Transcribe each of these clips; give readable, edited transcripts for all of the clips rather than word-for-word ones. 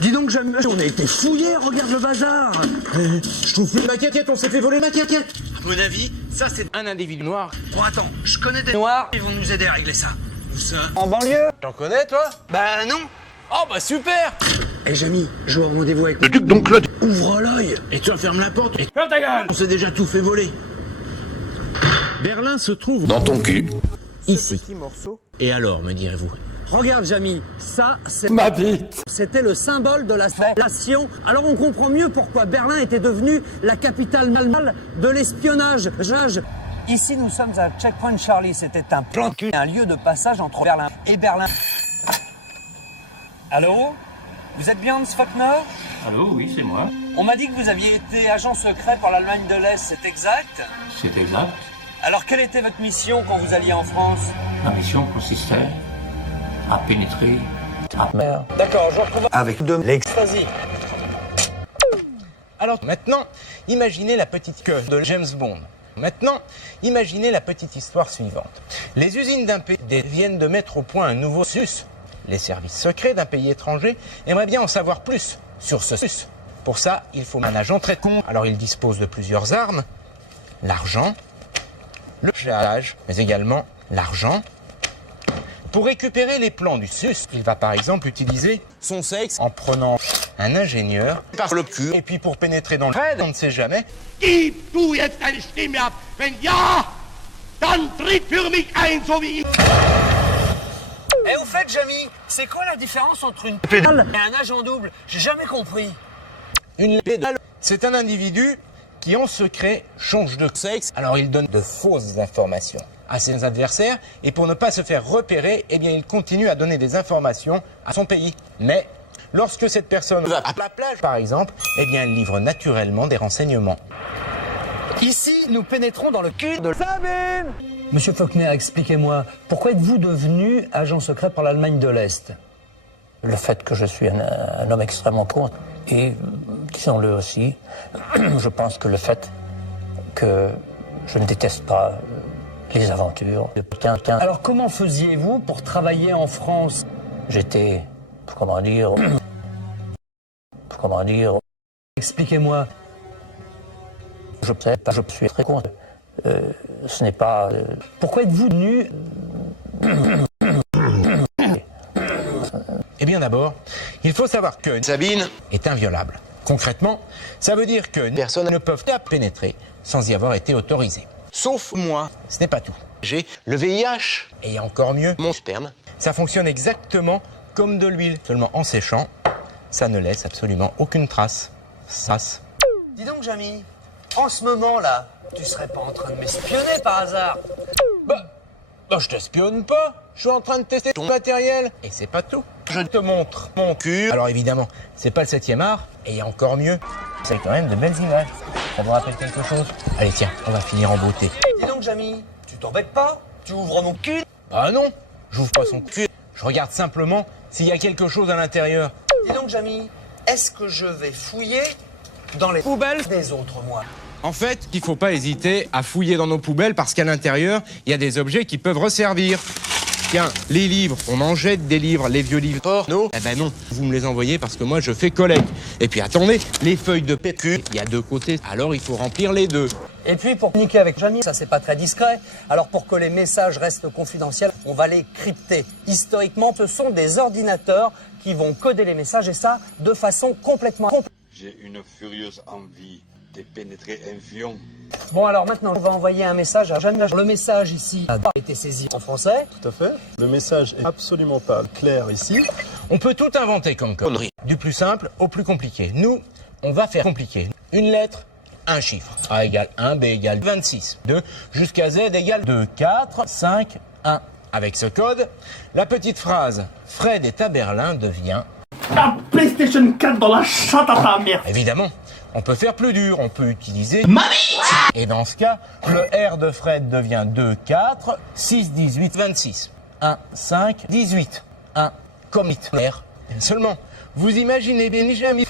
Dis donc, jamais on a été fouillés, regarde le bazar. Je trouve plus ma quinquette, on s'est fait voler ma quinquette. À mon avis, ça c'est Un individu noir. Bon, attends, je connais des noirs, ils vont nous aider à régler ça. Où ça? En banlieue. T'en connais, toi? Bah non. Oh bah super. Eh Jamy, je au rendez-vous avec Le duc Don Claude. Ouvre l'œil. Et toi, ferme la porte. Ferme ta gueule. On s'est déjà tout fait voler. Berlin se trouve Dans ton cul. ici. Petit morceau. Et alors, me direz-vous? Regarde Jamy, ça c'est Ma bite. c'était le symbole de la nation. Alors on comprend mieux pourquoi Berlin était devenue la capitale de l'espionnage. Ici nous sommes à Checkpoint Charlie, c'était un plan de cul, un lieu de passage entre Berlin et Berlin. Allô? Vous êtes bien Hans Faulkner? Allô, oui, c'est moi. On m'a dit que vous aviez été agent secret pour l'Allemagne de l'Est, c'est exact? C'est exact. Alors quelle était votre mission quand vous alliez en France? La mission consistait à pénétrer à mer. D'accord, je retrouve Avec de l'extasie. Alors maintenant, imaginez la petite queue de James Bond. Maintenant, imaginez la petite histoire suivante. Les usines d'un pays viennent de mettre au point un nouveau SUS. Les services secrets d'un pays étranger aimeraient bien en savoir plus sur ce SUS. Pour ça, il faut un agent très con. Alors il dispose de plusieurs armes, l'argent, le gage, mais également l'argent. Pour récupérer les plans du SUS, il va par exemple utiliser son sexe en prenant un ingénieur par le cul. Et puis pour pénétrer dans le raid, on ne sait jamais. Gib du jetzt deine Stimme ab. Wenn ja, dann tritt für mich ein, so wie... Eh, au fait, Jamy, c'est quoi la différence entre une pédale et un agent double? J'ai jamais compris. Une pédale, c'est un individu qui en secret change de sexe. Alors il donne de fausses informations à ses adversaires et pour ne pas se faire repérer, eh bien il continue à donner des informations à son pays. Mais lorsque cette personne va à la plage, par exemple, eh bien elle livre naturellement des renseignements. Ici, nous pénétrons dans le cul de Sabine. Monsieur Faulkner, expliquez-moi, pourquoi êtes-vous devenu agent secret pour l'Allemagne de l'Est? Le fait que je suis un homme extrêmement con et, disons-le aussi, je pense que le fait que je ne déteste pas les aventures. Alors comment faisiez-vous pour travailler en France? J'étais, comment dire, Expliquez-moi. je suis très con. Ce n'est pas... Pourquoi êtes-vous venu? Eh bien d'abord, il faut savoir que Sabine. est inviolable. Concrètement, ça veut dire que personne ne peut pas pénétrer sans y avoir été autorisé. Sauf moi. Ce n'est pas tout. J'ai le VIH. Et encore mieux, Mon sperme. ça fonctionne exactement comme de l'huile. Seulement en séchant, ça ne laisse absolument aucune trace. Dis donc, Jamy, en ce moment-là, tu serais pas en train de m'espionner par hasard? Bah, je t'espionne pas. Je suis en train de tester ton matériel. Et c'est pas tout. Je te montre mon cul. Alors évidemment, c'est pas le 7e art. Et encore mieux, c'est quand même de belles images. Ça vous rappelle quelque chose? Allez tiens, on va finir en beauté. Dis donc, Jamy, tu t'embêtes pas? Tu ouvres mon cul? Ah non, j'ouvre pas son cul. Je regarde simplement s'il y a quelque chose à l'intérieur. Dis donc, Jamy, est-ce que je vais fouiller dans les poubelles des autres, moi? En fait, il faut pas hésiter à fouiller dans nos poubelles parce qu'à l'intérieur, il y a des objets qui peuvent resservir. Tiens, les livres, on en jette des livres, les vieux livres porno. Eh ben non, vous me les envoyez parce que moi je fais collecte. Et puis attendez, les feuilles de PQ, il y a 2 côtés, alors il faut remplir les 2. Et puis pour communiquer avec Jamy, ça c'est pas très discret. Alors pour que les messages restent confidentiels, on va les crypter. Historiquement, ce sont des ordinateurs qui vont coder les messages et ça de façon complètement... J'ai une furieuse envie de pénétrer un fion. Bon alors maintenant, on va envoyer un message à Jamy. Le message ici a été saisi en français. Tout à fait. Le message est absolument pas clair ici. On peut tout inventer comme connerie. Du plus simple au plus compliqué. Nous, on va faire compliqué. Une lettre, un chiffre. A égale 1, B égale 26, 2, jusqu'à Z égale 2, 4, 5, 1. Avec ce code, la petite phrase « Fred est à Berlin » devient... La PlayStation 4 dans la chatte à ta mère. Évidemment, on peut faire plus dur, on peut utiliser... Mamie. Et dans ce cas, le R de Fred devient 2, 4, 6, 18, 26. 1, 5, 18. 1, comme R. Seulement, vous imaginez bien Jamy...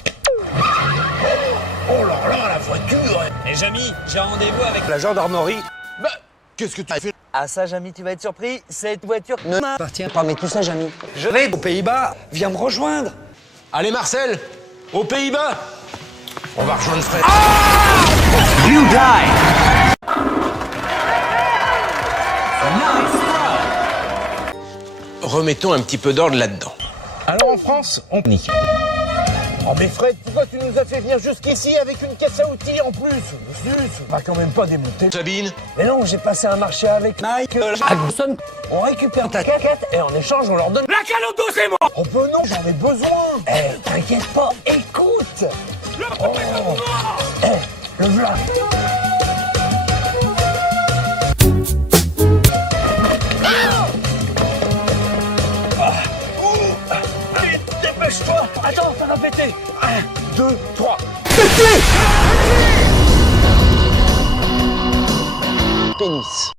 Oh là là, la voiture. Et Jamy, j'ai rendez-vous avec... La gendarmerie. Bah, qu'est-ce que tu as fait? Ah ça, Jamy, tu vas être surpris. Cette voiture Ne m'appartient pas, mais tu sais, Jamy, je vais aux Pays-Bas. Viens me rejoindre. Allez Marcel, aux Pays-Bas. On va rejoindre Fred. You die. Remettons un petit peu d'ordre là-dedans. Alors en France, on panique. Oh mais Fred, pourquoi tu nous as fait venir jusqu'ici avec une caisse à outils en plus? On va quand même pas démonter. Sabine. Mais non, j'ai passé un marché avec Mike Hudson. On récupère ta caquette et en échange, on leur donne... La calotte, c'est moi. Oh ben non, j'en ai besoin. Eh, t'inquiète pas, écoute. Le v'là. Allez, dépêche-toi. Attends, ça va péter. 1, 2, 3. Pénis.